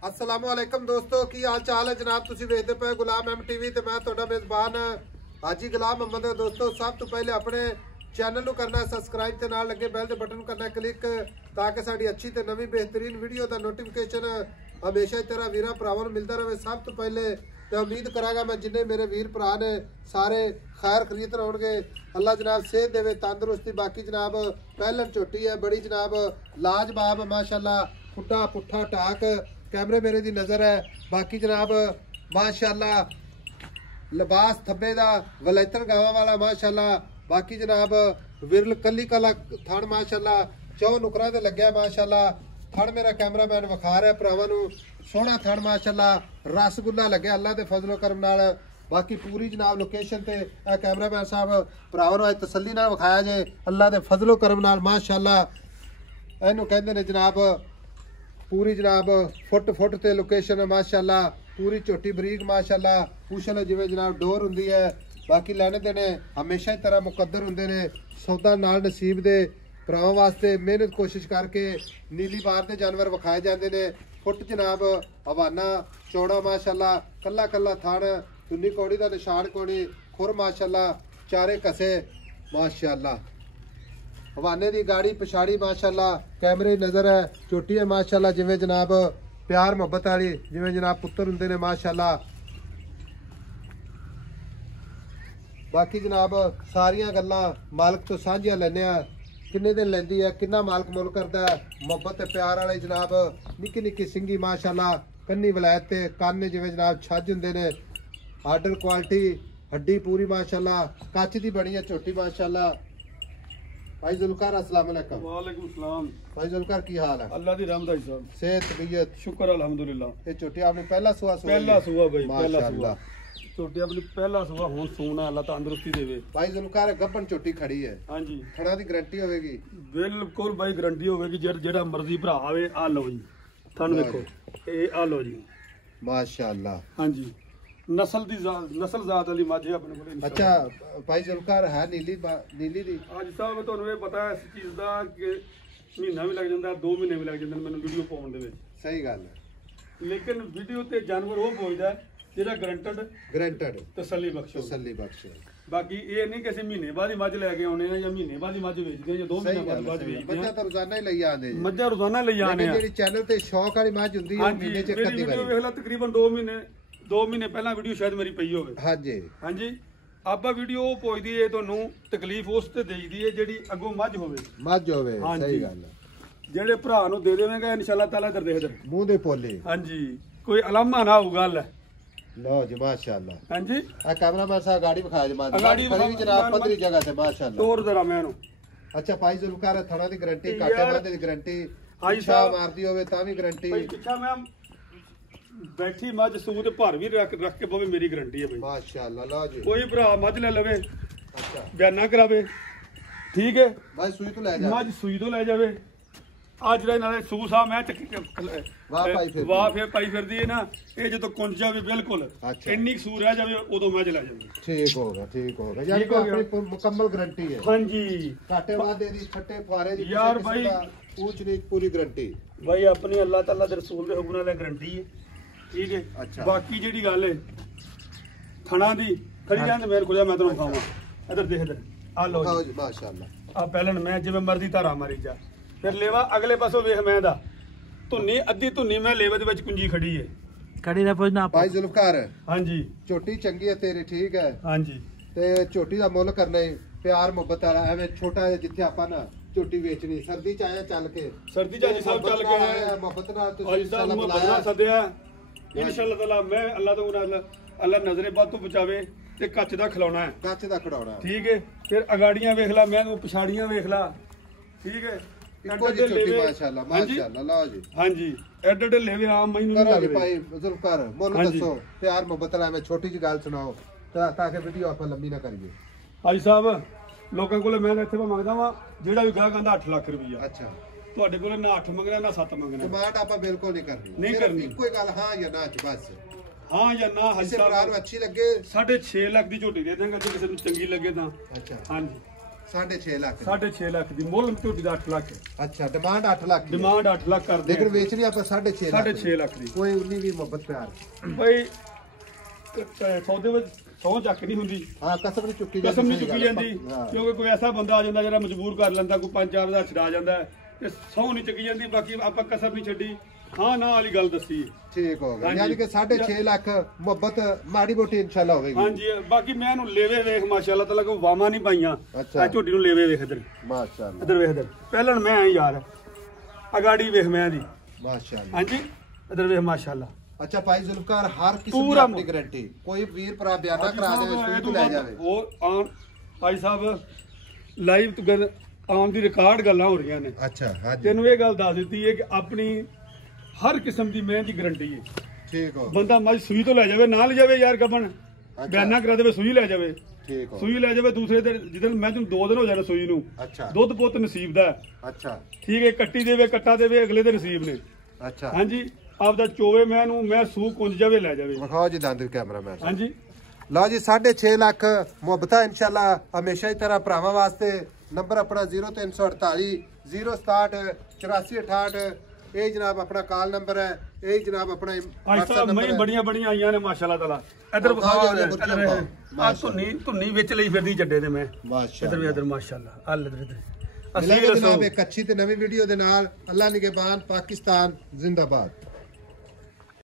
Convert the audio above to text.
अस्सलाम वालेकुम दोस्तों, की हाल चाल है जनाब। तुसी वेखदे पे गुलाम एम टीवी ते मैं तुहाडा मेज़बान हाजी गुलाम मोहम्मद। दोस्तों सब तो पहले अपने चैनल नूं करना सबसक्राइब ते नाल लगे बैल दे बटन करना क्लिक ताकि साडी अच्छी ते नवी बेहतरीन वीडियो दा नोटिफिकेशन हमेशा तेरा वीरां भरावां नूं मिलदा रहे। सब तो पहले तो उम्मीद करांगा मैं जिन्ने मेरे वीर भरा ने सारे खैर खरीद होणगे। अल्लाह जनाब सेहत देवे तंदुरुस्ती। बाकी जनाब पहलन झोटी है बड़ी जनाब लाजवाब माशाअल्लाह, फुट्टा पुट्ठा टाक कैमरे मेरे दी नज़र है। बाकी जनाब माशाअल्लाह लिबास थब्बे दा वलैतन गावां वाला माशाअल्लाह। बाकी जनाब विरल कली कला थण माशाअल्लाह चौ नुकरा ते लग्या माशाअल्लाह। थण मेरा कैमरामैन विखा रहा भरावां नूं सोहना थण माशाअल्लाह रसगुल्ला लग्या अल्लाह दे फजलो करम नाल। बाकी पूरी जनाब लोकेशन ते कैमरामैन साहब भरावां नूं तसल्ली नाल विखाया जे अल्लाह दे फजलो करम नाल माशाअल्लाह। इहनूं कहंदे ने जनाब पूरी जनाब फुट ते लोकेशन माशाअल्लाह। पूरी झोटी बरीक माशाअल्लाह पूछल जिवें जनाब डोर हुंदी है। बाकी लैने देने हमेशा ही तरह मुकद्दर हुंदे ने। सौदा नाल नसीब दे भरावां वास्ते मेहनत कोशिश करके नीली बार दे जानवर विखाए जाते ने। फुट जनाब हवाना चौड़ा माशाअल्लाह, कला कला थण चुन्नी कौड़ी का निशान कौड़ी खुर माशाअल्लाह, चारे कसे माशाअल्लाह। हवाने की गाड़ी पिछाड़ी माशाअल्लाह कैमरे नज़र है। झोटी है माशाअल्लाह जिवें जनाब प्यार मुहब्बत वाली जिवें जनाब पुत्र हुंदे ने माशाअल्लाह। बाकी जनाब सारियां गल्लां मालक तो सांझियां लैने आ। किन्ने दिन लैंदी है, किन्ना मालक मुल करदा है, मुहब्बत ते प्यार वाले जनाब निक्की निक्की सिंगी माशाअल्लाह। कन्नी वलैत ते कन्न जिवें जनाब छज हुंदे ने। आर्डर क्वालिटी हड्डी पूरी माशाअल्लाह, कच दी बनी है झोटी माशाअल्लाह। भाई जुल्फकार अस्सलाम वालेकुम। वालेकुम सलाम। भाई जुल्फकार की हाल है? अल्लाह दी रहमत है साहब। सेहत तबीयत शुक्र अल्हम्दुलिल्लाह। ये छोटी आपने पहला सुआ पहला सुआ भाई, पहला सुआ माशाअल्लाह। छोटी अपनी पहला सुआ हुन सोना अल्लाह तंदुरुस्ती देवे। भाई जुल्फकार गब्बन छोटी खड़ी है, हां जी थड़ा दी गारंटी होगी? बिल्कुल भाई गारंटी होगी। जेड़ा मर्जी भरा आवे आ लो जी। थन देखो ए आ लो जी माशाअल्लाह। हां जी नस्ल जात वाली मझ है अपने कोल। अच्छा भाई जुल्फकार है नीली नीली दी? आज साहब ਤੁਹਾਨੂੰ ਇਹ ਪਤਾ ਹੈ ਇਸ ਚੀਜ਼ ਦਾ ਕਿ ਮਹੀਨਾ ਵੀ ਲੱਗ ਜਾਂਦਾ 2 ਮਹੀਨੇ ਵੀ ਲੱਗ ਜਾਂਦੇ ਨੇ ਮੈਨੂੰ ਵੀਡੀਓ ਪਾਉਣ ਦੇ ਵਿੱਚ। ਸਹੀ ਗੱਲ ਹੈ, ਲੇਕਿਨ ਵੀਡੀਓ ਤੇ ਜਾਨਵਰ ਉਹ ਪਹੁੰਚਦਾ ਜਿਹੜਾ ਗਰੰਟਡ ਤਸੱਲੀ ਬਖਸ਼। ਬਾਕੀ ਇਹ ਨਹੀਂ ਕਿ ਅਸੀਂ ਮਹੀਨੇ ਬਾਅਦ ਹੀ ਮੱਝ ਲੈ ਕੇ ਆਉਣੇ ਆ ਜਾਂ ਮਹੀਨੇ ਬਾਅਦ ਹੀ ਮੱਝ ਵੇਚਦੇ ਆ ਜਾਂ 2 ਮਹੀਨੇ ਬਾਅਦ ਵੇਚਦੇ ਆ। ਮੱਝਾਂ ਤਾਂ ਰੋਜ਼ਾਨਾ ਹੀ ਲਈ ਆਉਂਦੇ ਜੀ। ਮੱਝਾਂ ਰੋਜ਼ਾਨਾ ਲਈ ਆਉਂਦੇ ਆ। ਜਿਹੜੀ ਚੈਨਲ ਤੇ ਸ਼ੌਕ ਵਾਲੀ ਮੱਝ ਹੁੰਦੀ ਹੈ ਮਹੀਨੇ ਚ ਕਦੀ ਵਾਰੀ ਵੇਖ ਲੈ ਤਕਰੀਬਨ 2 ਮਹੀਨੇ ਪਹਿਲਾਂ ਵੀਡੀਓ ਸ਼ਾਇਦ ਮੇਰੀ ਪਈ ਹੋਵੇ। ਹਾਂਜੀ ਆਪਾਂ ਵੀਡੀਓ ਉਹ ਪਹੁੰਚਦੀ ਏ ਤੁਹਾਨੂੰ ਤਕਲੀਫ ਉਸ ਤੇ ਦੇਈਦੀ ਏ ਜਿਹੜੀ ਅੱਗੋਂ ਮੱਝ ਹੋਵੇ। ਸਹੀ ਗੱਲ ਹੈ। ਜਿਹੜੇ ਭਰਾ ਨੂੰ ਦੇ ਦੇਵੇਂਗਾ ਇਨਸ਼ਾਅੱਲਾ ਤਾਲਾ ਇਧਰ ਦੇਖ ਇਧਰ ਮੂੰਹ ਦੇ ਪੋਲੇ। ਹਾਂਜੀ ਕੋਈ ਅਲਾਮਾ ਨਾ ਹੋਊ ਗੱਲ। ਲਓ ਜੀ ਮਾਸ਼ਾਅੱਲਾ। ਹਾਂਜੀ ਆ ਕੈਮਰਾਮੈਨ ਸਾਹਿਬ गाड़ी ਵਿਖਾ ਜੀ ਮਾਸ਼ਾਅੱਲਾ। गाड़ी ਵੀ ਜਨਾਬ ਪੱਧਰੀ ਜਗ੍ਹਾ ਤੇ ਮਾਸ਼ਾਅੱਲਾ। ਤੋਰ ਜ਼ਰਾ ਮੈਨੂੰ। ਅੱਛਾ ਭਾਈ ਜ਼ੁਲਫਕਾਰ ਥਣਾ ਦੀ ਗਾਰੰਟੀ ਕਾਟੇ ਵਾਦੇ ਦੀ ਗਾਰੰਟੀ ਪਿੱਛਾ ਮਾਰਦੀ ਹੋਵੇ ਤਾਂ ਵੀ ਗਾਰੰਟੀ। ਭਾਈ ਪਿੱਛਾ ਮੈਂ बैठी मझ सूत भर भी रख के बवे मेरी गारंटी है भाई माशाअल्लाह। लो जी कोई भरा मझ ले लवे अच्छा बयाना करावे ठीक है भाई सुई तो ले जा मझ सुई तो ले जावे। आज ਜਿਹੜਾ ਨਾਲੇ ਸੂਸ ਆ ਮੈਂ ਚੱਕੀ ਵਾਹ ਫਿਰ ਪਾਈ ਫਿਰਦੀ ਹੈ ਨਾ ਇਹ ਜਦੋਂ ਕੁੰਜ ਜਾਵੇ ਬਿਲਕੁਲ ਇੰਨੀ ਸੂਰ ਰਹਿ ਜਾਵੇ ਉਦੋਂ ਮੈਂ ਚਲਾ ਜਾਂਦੀ। ਠੀਕ ਹੋਗਾ ਯਾਰ ਕੋ ਆਪਣੀ ਮੁਕੰਮਲ ਗਾਰੰਟੀ ਹੈ। ਹਾਂਜੀ ਘਾਟੇ ਵਾਦੇ ਦੀ ਛੱਟੇ ਫੁਆਰੇ ਦੀ ਯਾਰ ਭਾਈ ਪੂਛ ਨਹੀਂ ਪੂਰੀ ਗਾਰੰਟੀ ਭਾਈ ਆਪਣੀ ਅੱਲਾਹ ਤਾਲਾ ਦੇ ਰਸੂਲ ਦੇ ਹੁਕਮ ਨਾਲ ਗਾਰੰਟੀ ਹੈ ਠੀਕ ਹੈ। ਅੱਛਾ ਬਾਕੀ ਬਾਕੀ ਜਿਹੜੀ ਗੱਲ ਹੈ ਥਣਾ ਦੀ ਖੜੀ ਜਾਂਦੇ ਮੇਰੇ ਕੋਲ ਮੈਂ ਤੁਹਾਨੂੰ ਖਾਵਾਂ ਇਧਰ ਦੇਖ ਇਧਰ ਆ ਲੋ ਜੀ ਮਾਸ਼ਾਅੱਲਾ। ਆ ਪਹਿਲਣ ਮੈਂ ਜਿਵੇਂ ਮਰਜ਼ੀ ਧਾਰਾ ਮਾਰੀ ਜਾ ਫਿਰ ਲੇਵਾ ਅਗਲੇ ਪਾਸੋਂ ਵੇਖ ਮੈਂ ਦਾ ਧੁੰਨੀ ਅੱਧੀ ਧੁੰਨੀ ਮੈਂ ਲੇਵੇ ਦੇ ਵਿੱਚ ਕੁੰਜੀ ਖੜੀ ਹੈ। ਕੜੀ ਨਾ ਪੁੱਛਣਾ ਭਾਈ ਜ਼ੁਲਫਕਾਰ ਹਾਂਜੀ ਝੋਟੀ ਚੰਗੀ ਹੈ ਤੇਰੀ ਠੀਕ ਹੈ। ਹਾਂਜੀ ਤੇ ਝੋਟੀ ਦਾ ਮੁੱਲ ਕਰਨਾ ਹੈ ਪਿਆਰ ਮੁਹੱਬਤ ਵਾਲਾ ਐਵੇਂ ਛੋਟਾ ਜਿਹਾ ਜਿੱਥੇ ਆਪਾਂ ਨਾ ਝੋਟੀ ਵੇਚਣੀ ਸਰਦੀ ਚ ਆਇਆ ਚੱਲ ਕੇ ਸਰਦੀ ਚ ਜੀ ਸਭ ਚੱਲ ਕੇ ਆਇਆ ਮੁਹੱਬਤ ਨਾਲ ਤੁਸੀਂ ਇਨਸ਼ਾਅੱਲਾ ਬੁਲਾਇਆ ਸੱਦਿਆ ਇਨਸ਼ਾਅੱਲਾ ਤਾਲਾ ਮੈਂ ਅੱਲਾਹ ਤੋਂ ਅੱਲਾਹ ਨਜ਼ਰੇ ਬਾਤ ਤੋਂ ਬਚਾਵੇ ਤੇ ਕੱਚ ਦਾ ਖਿਲਾਉਣਾ ਹੈ ਕੱਚ ਦਾ ਖੜਾਉਣਾ ਠੀਕ ਹੈ। ਫਿਰ ਅਗਾੜੀਆਂ ਵੇਖ ਲੈ ਮੈਂ ਪਛਾੜੀਆਂ ਵੇਖ ਲੈ ਠੀਕ ਹੈ। ਇੱਕੋ ਜਿਹੀ ਝੋਟੀ ਮਾਸ਼ਾਅੱਲਾ ਮਾਸ਼ਾਅੱਲਾ। ਲਓ ਜੀ ਹਾਂਜੀ ਐਡੇ ਲੇਵੇ ਆਮ ਮੈਨੂੰ ਨਹੀਂ ਲੱਗਦੇ ਭਾਈ ਜ਼ੁਲਫਕਾਰ ਮੁੱਲ ਦੱਸੋ ਪਿਆਰ ਮੁਹੱਬਤ ਨਾਲ ਮੈਂ ਛੋਟੀ ਜਿਹੀ ਗੱਲ ਸੁਣਾਓ ਤਾਂ ਕਿ ਵੀਡੀਓ ਆਪਾਂ ਲੰਮੀ ਨਾ ਕਰੀਏ। ਹਾਜੀ ਸਾਹਿਬ ਲੋਕਾਂ ਕੋਲ ਮੈਂ ਇੱਥੇ ਮੰਗਦਾ ਵਾਂ ਜਿਹੜਾ ਵੀ ਗਾਹਕ ਆਂਦਾ 8 ਲੱਖ ਰੁਪਈਆ। ਅੱਛਾ ਤੁਹਾਡੇ ਕੋਲ ਨਾ 8 ਮੰਗਣਾ ਨਾ 7 ਮੰਗਣਾ। ਡਿਮਾਂਡ ਆਪਾਂ ਬਿਲਕੁਲ ਨਹੀਂ ਕਰਨੀ ਕੋਈ ਗੱਲ ਹਾਂ ਜਾਂ ਨਾ ਚ ਬਸ ਹਾਂ ਜਾਂ ਨਾ। ਹਾਜੀ ਸਾਹਿਬ ਨੂੰ ਅੱਛੀ ਲੱਗੇ 6.5 ਲੱਖ ਦੀ ਝੋਟੀ ਦੇ ਦਾਂਗਾ ਜੇ ਕਿਸੇ ਨੂੰ ਚੰਗੀ ਲੱਗੇ ਤਾਂ। ਅੱਛਾ ਹਾਂਜੀ 6.5 ਲੱਖ 6.5 ਲੱਖ ਦੀ ਮੁੱਲ ਝੋਟੀ ਦਾ 8 ਲੱਖ। ਅੱਛਾ ਡਿਮਾਂਡ 8 ਲੱਖ ਦੀ। ਡਿਮਾਂਡ 8 ਲੱਖ ਕਰਦੇ ਲੇਕਿਨ ਵੇਚਣੀ ਆਪਾਂ 6.5 ਲੱਖ 6.5 ਲੱਖ ਦੀ। ਕੋਈ 19 ਵੀ ਮੁਹੱਬਤ ਪਿਆਰ ਬਈ ਸੌਦੇ ਵਿੱਚ ਸੌ ਚੱਕ ਨਹੀਂ ਹੁੰਦੀ। ਹਾਂ ਕਸਮ ਨਹੀਂ ਚੁੱਕੀ ਕਸਮ ਨਹੀਂ ਚੁੱਕੀ ਜਾਂਦੀ ਕਿਉਂਕਿ ਕੋਈ ਐਸਾ ਬੰਦਾ ਆ ਜਾਂਦਾ ਜਿਹੜਾ ਮਜਬੂਰ ਕਰ ਲੈਂਦਾ, ਕੋਈ 5-4 ਦਾ ਛਡਾ ਜਾਂਦਾ ਤੇ ਸੌ ਨਹੀਂ ਚੱਕੀ ਜਾਂਦੀ। ਬਾਕੀ ਆਪਾਂ ਕਸਮ ਨਹੀਂ ਛੱਡੀ, ਹਾਂ ਨਾ ਵਾਲੀ ਗੱਲ ਦੱਸੀ। ਠੀਕ ਹੋ ਗਿਆ, ਯਾਨੀ ਕਿ 6.5 ਲੱਖ ਮੁਹੱਬਤ ਮਾੜੀ ਮੋਟੀ ਇਨਸ਼ਾਅੱਲਾ ਹੋਵੇਗੀ। ਹਾਂਜੀ ਬਾਕੀ ਮੈਂ ਇਹਨੂੰ ਲੇਵੇ ਵੇਖ ਮਾਸ਼ਾਅੱਲਾ ਤਾਲਾ ਕੋਈ ਵਾਵਾ ਨਹੀਂ ਪਾਈਆਂ। ਅੱਛਾ ਝੋਟੀ ਨੂੰ ਲੇਵੇ ਵੇਖ ਇਧਰ ਮਾਸ਼ਾਅੱਲਾ, ਇਧਰ ਵੇਖ ਇਧਰ ਪਹਿਲਾਂ ਮੈਂ ਆਈ ਯਾਰ ਅਗਾੜੀ ਵੇਖ ਮੈਂ ਦੀ ਮਾਸ਼ਾਅੱਲਾ। ਹਾਂਜੀ ਇਧਰ ਵੇਖ ਮਾਸ਼ਾਅੱਲਾ। ਅੱਛਾ ਭਾਈ ਜ਼ੁਲਫਕਾਰ ਹਰ ਕਿਸਮ ਦੀ ਆਪਣੀ ਗਾਰੰਟੀ, ਕੋਈ ਵੀਰ ਭਰਾ ਬਿਆਨਾ ਕਰਾ ਦੇਵੇ ਸੂਈ ਤੋਂ ਲੈ ਜਾਵੇ। ਉਹ ਆਨ ਭਾਈ ਸਾਹਿਬ ਲਾਈਵ ਆਨ ਦੀ ਰਿਕਾਰਡ ਗੱਲਾਂ ਹੋ ਰਹੀਆਂ ਨੇ। ਅੱਛਾ ਹਾਂਜੀ ਤੈਨੂੰ ਇਹ ਗੱਲ ਦੱਸ ਦਿੱਤੀ ਹੈ ਕਿ ਆਪਣੀ ਹਰ ਕਿਸਮ ਦੀ ਮਿਹਨਤ ਦੀ ਗਾਰੰਟੀ ਹੈ। ਠੀਕ ਹੋ, ਬੰਦਾ ਬੰਦਾ ਮੱਝ ਸੂਈ ਤੋਂ ਲੈ ਜਾਵੇ, ਨਾ ਲੈ ਜਾਵੇ ਯਾਰ ਗੱਬਣ ਬਿਆਨਾ ਕਰਾ ਦੇਵੇ, ਸੂਈ ਲੈ ਜਾਵੇ। ਠੀਕ ਹੋ, ਸੂਈ ਲੈ ਜਾਵੇ ਦੂਸਰੇ ਦਿਨ ਜਿੱਦਣ ਮੈਂ ਤੈਨੂੰ 2 ਦਿਨ ਹੋ ਜਾਣਾ ਸੂਈ ਨੂੰ। ਅੱਛਾ ਦੁੱਧ ਪੁੱਤ ਨਸੀਬ ਦਾ ਹੈ। ਅੱਛਾ ਠੀਕ ਹੈ, ਕੱਟੀ ਦੇਵੇ ਕੱਟਾ ਦੇਵੇ ਅਗਲੇ ਦੇ ਨਸੀਬ ਨੇ। ਅੱਛਾ ਹਾਂਜੀ ਆਪਦਾ ਚੋਵੇ ਮੈਂ ਨੂੰ ਮੈਂ ਸੂ ਕੁੰਜ ਜਾਵੇ ਲੈ ਜਾਵੇ। ਵਿਖਾਓ ਜੀ ਦੰਦ ਕੈਮਰਾਮੈਨ। ਹਾਂਜੀ ਲਓ ਜੀ 6.5 ਲੱਖ ਮੁਹੱਬਤਾਂ ਇਨਸ਼ਾਅੱਲਾ ਹਮੇਸ਼ਾ ਹੀ ਤਰ੍ਹਾਂ ਭਰਾਵਾਂ ਵਾਸਤੇ। ਨੰਬਰ ਆਪਣਾ 0348 067 8468। ਇਹ ਜਨਾਬ ਆਪਣਾ ਕਾਲ ਨੰਬਰ ਹੈ, ਇਹ ਜਨਾਬ ਆਪਣਾ WhatsApp ਨੰਬਰ। ਬੜੀਆਂ ਬੜੀਆਂ ਆਈਆਂ ਨੇ ਮਾਸ਼ਾਅੱਲਾ ਤਾਲਾ। ਇਧਰ ਵਿਖਾਓ ਆ ਧੁੰਨੀ ਵਿੱਚ ਲਈ ਫਿਰਦੀ ਜੱਡੇ ਤੇ ਮੈਂ ਮਾਸ਼ਾਅੱਲਾ। ਇਧਰ ਮਾਸ਼ਾਅੱਲਾ ਅੱਲ ਇਧਰ ਮਿਲਾਂਗੇ ਜਨਾਬ ਇੱਕ ਅੱਛੀ ਤੇ ਨਵੀਂ ਵੀਡੀਓ ਦੇ ਨਾਲ। ਅੱਲਾ ਨਿਗਹਿਬਾਨ, ਪਾਕਿਸਤਾਨ ਜ਼ਿੰਦਾਬਾਦ।